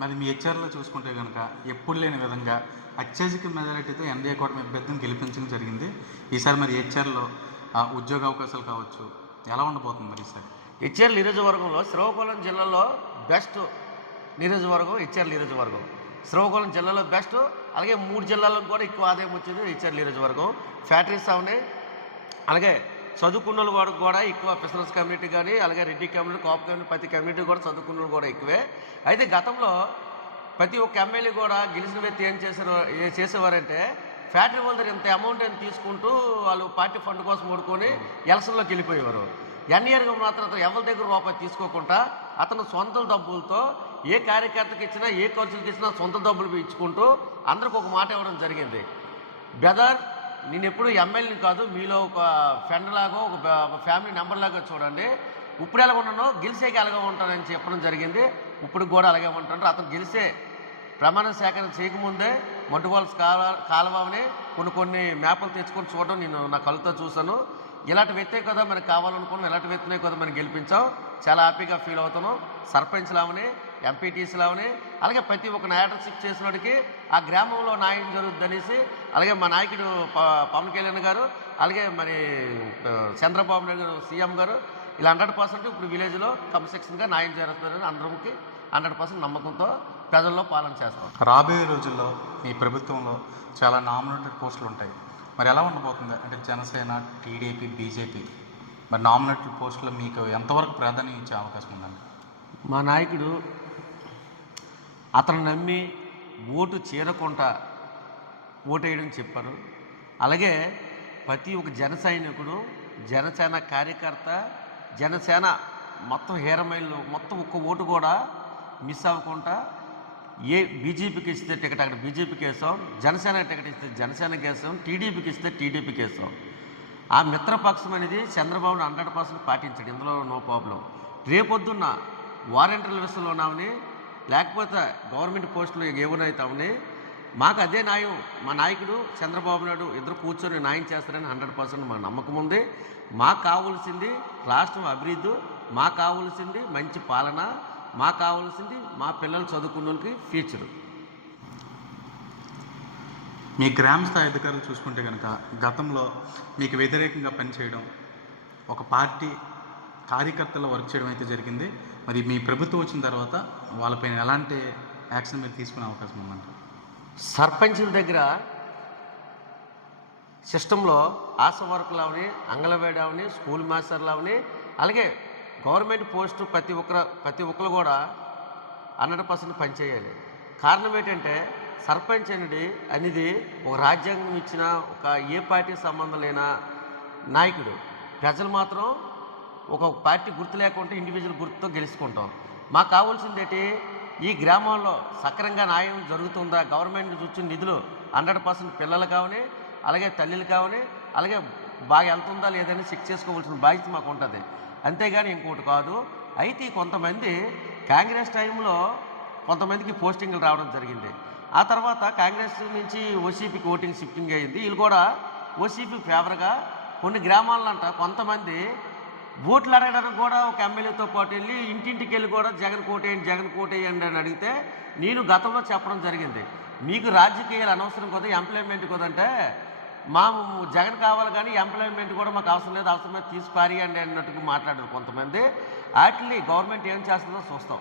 మరి మీ హెచ్ఆర్లో చూసుకుంటే కనుక ఎప్పుడు లేని విధంగా అత్యధిక మెజారిటీతో ఎన్డీఏ కూటమి అభ్యర్థిని గెలిపించడం జరిగింది. ఈసారి మరి హెచ్ఆర్లో ఉద్యోగ అవకాశాలు కావచ్చు ఎలా ఉండబోతుంది మరి ఈసారి? హెచ్ఆర్ నియోజకవర్గంలో శ్రీకాకుళం జిల్లాలో బెస్ట్ నియోజకవర్గం హెచ్ఆర్ నియోజకవర్గం. శ్రీకాకుళం జిల్లాలో బెస్ట్, అలాగే 3 జిల్లాలకు కూడా ఎక్కువ ఆదాయం వచ్చేది హెచ్ఆర్ నియోజకవర్గం. ఫ్యాక్టరీస్ అవన్నీ, అలాగే చదువుకున్న వాళ్ళు కూడా ఎక్కువ బిజినెస్ కమ్యూనిటీ కానీ, అలాగే రెడ్డి కమ్యూనిటీ, కాపు కమ్యూనిటీ, ప్రతి కమ్యూనిటీ కూడా చదువుకున్న వాళ్ళు కూడా ఎక్కువే. అయితే గతంలో ప్రతి ఒక్క ఎమ్మెల్యే కూడా గెలిచిన వ్యక్తి ఏం చేసేవారంటే ఫ్యాక్టరీ వాళ్ళ దగ్గర ఇంత అమౌంట్ అని తీసుకుంటూ వాళ్ళు పార్టీ ఫండ్ కోసం ఓడుకొని ఎలక్షన్లోకి వెళ్ళిపోయేవారు. ఎన్ఈఆర్గా మాత్రం అతను ఎవరి దగ్గర రూపాయి తీసుకోకుండా అతను సొంత డబ్బులతో ఏ కార్యకర్తకి ఇచ్చినా, ఏ ఖర్చులకి ఇచ్చినా సొంత డబ్బులు ఇచ్చుకుంటూ అందరికి ఒక మాట ఇవ్వడం జరిగింది. బ్రదర్, నేను ఎప్పుడు ఎమ్మెల్యేని కాదు, మీలో ఒక ఫ్రెండ్ లాగా, ఒక ఫ్యామిలీ మెంబర్ లాగా చూడండి. ఇప్పుడు ఎలాగ ఉన్నానో గెలిచేకి ఎలాగ ఉంటానని చెప్పడం జరిగింది. ఇప్పుడు కూడా అలాగే ఉంటాడు. అతను గెలిచే ప్రమాణ సేకరణ చేయకముందే మడ్డువాల్స్ కాలువని కొన్ని మ్యాప్లు తెచ్చుకొని చూడడం నేను నా కళ్ళతో చూశాను. ఇలాంటి వ్యక్తే కదా మనకు కావాలనుకున్నాం, ఇలాంటి వ్యక్తినే కదా మనం గెలిపించాం. చాలా హ్యాపీగా ఫీల్ అవుతున్నాం. సర్పంచ్లావని, ఎంపీటీసీలావని, అలాగే ప్రతి ఒక్క లీడర్షిప్ చేసిన వాడికి ఆ గ్రామంలో న్యాయం జరుగుతుంది అనేసి, అలాగే మా నాయకుడు పవన్ కళ్యాణ్ గారు, అలాగే మరి చంద్రబాబు నాయుడు గారు సీఎం గారు ఇలా 100% ఇప్పుడు విలేజ్లో కన్స్ట్రక్షన్గా న్యాయం జరుగుతుందని అందరికి 100% నమ్మకంతో ప్రజల్లో పాలన చేస్తాం. రాబోయే రోజుల్లో మీ ప్రభుత్వంలో చాలా నామినేటెడ్ పోస్టులు ఉంటాయి. మరి ఎలా ఉండబోతుంది అంటే జనసేన, టీడీపీ, బీజేపీ మరి నామినేటెడ్ పోస్టులు మీకు ఎంతవరకు ప్రాధాన్యం ఇచ్చే అవకాశం ఉందండి? మా నాయకుడు అతను నమ్మి ఓటు చేరకుండా ఓటేయడం చెప్పారు. అలాగే ప్రతి ఒక్క జన సైనికుడు, జనసేన కార్యకర్త, జనసేన మొత్తం హేరమైళ్ళు మొత్తం ఒక్క ఓటు కూడా మిస్ అవ్వకుండా ఏ బీజేపీకి ఇస్తే టికెట్ అక్కడ బీజేపీకి వేసాం, జనసేన టికెట్ ఇస్తే జనసేనకి వేసాం, టీడీపీకి ఇస్తే టీడీపీకి వేసాం. ఆ మిత్రపక్షం అనేది చంద్రబాబును 100% పాటించాడు. ఇందులో నో ప్రాబ్లం. రేపొద్దున్న వారంటీల విషయంలో ఉన్నామని, లేకపోతే గవర్నమెంట్ పోస్టులు ఏమైతామని మాకు అదే న్యాయం మా నాయకుడు చంద్రబాబు నాయుడు ఇద్దరు కూర్చొని న్యాయం చేస్తారని 100% మా నమ్మకం ఉంది. మాకు కావాల్సింది రాష్ట్రం అభివృద్ధి, మాకు కావాల్సింది మంచి పాలన, మాకు కావాల్సింది మా పిల్లలు చదువుకున్నోళ్ళకి ఫ్యూచరు. మీ గ్రామ స్థాయి అధికారులు చూసుకుంటే కనుక గతంలో మీకు వ్యతిరేకంగా పనిచేయడం, ఒక పార్టీ కార్యకర్తలు వర్క్ చేయడం అయితే జరిగింది. మరి మీ ప్రభుత్వం వచ్చిన తర్వాత వాళ్ళపైన ఎలాంటి యాక్షన్ మీరు తీసుకునే అవకాశం ఉందంట? సర్పంచుల దగ్గర సిస్టంలో ఆశా వర్కులు అంగన్వాడీ అవని, స్కూల్ మాస్టర్లు అవని, అలాగే గవర్నమెంట్ పోస్టు ప్రతి ఒక్కరు కూడా 100% పనిచేయాలి. కారణం ఏంటంటే సర్పంచ్ అనేది ఒక రాజ్యాంగం ఇచ్చిన ఒక ఏ పార్టీ సంబంధం లేన నాయకుడు. ప్రజలు మాత్రం ఒక పార్టీ గుర్తు లేకుంటే ఇండివిజువల్ గుర్తుతో గెలుచుకుంటాం. మాకు కావాల్సింది ఏంటి, ఈ గ్రామంలో సక్రంగా న్యాయం జరుగుతుందా, గవర్నమెంట్ చూసిన నిధులు 100% పిల్లలు కావని, అలాగే తల్లిలు కావని, అలాగే బాగా వెళ్తుందా లేదని చెక్ చేసుకోవాల్సిన బాధ్యత మాకు ఉంటుంది. అంతేగాని ఇంకోటి కాదు. అయితే కొంతమంది కాంగ్రెస్ టైంలో కొంతమందికి పోస్టింగ్లు రావడం జరిగింది. ఆ తర్వాత కాంగ్రెస్ నుంచి ఓసీపీకి ఓటింగ్ షిఫ్టింగ్ అయ్యింది. వీళ్ళు కూడా ఓసీపీ ఫేవర్గా కొన్ని గ్రామాలంట కొంతమంది ఓట్లు అడగడానికి కూడా ఒక ఎమ్మెల్యేతో పాటు వెళ్ళి ఇంటింటికి వెళ్ళి కూడా జగన్ కోటేయండి అని అడిగితే నేను గతంలో చెప్పడం జరిగింది, మీకు రాజకీయాలు అనవసరం కదా, ఎంప్లాయ్మెంట్ కదంటే మా జగన్ కావాలి కానీ ఎంప్లాయ్మెంట్ కూడా మాకు అవసరం లేదు తీసి పారేయండి అన్నట్టుగా మాట్లాడారు కొంతమంది. వాటిని గవర్నమెంట్ ఏం చేస్తుందో చూస్తాం.